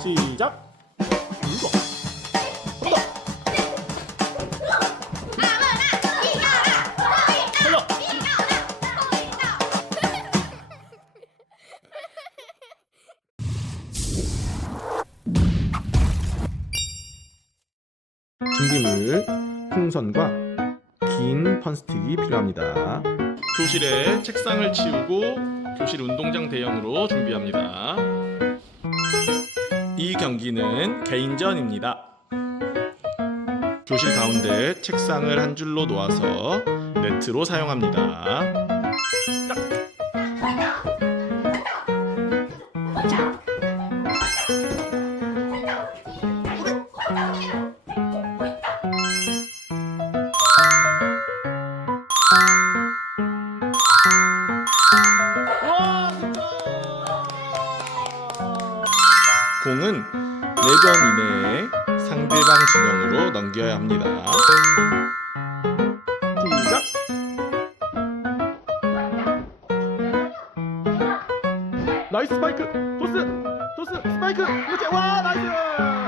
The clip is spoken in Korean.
시작. 준비물 풍선과 긴 펀스틱이 필요합니다. 교실에 책상을 치우고 교실 운동장 대형으로 준비합니다. 이 경기는 개인전입니다. 교실 가운데 책상을 한 줄로 놓아서 네트로 사용합니다. 공은 4변 이내에 상대방 진영으로 넘겨야 합니다. 시작! 나이스 스파이크! 토스! 토스! 스파이크! 와! 나이스!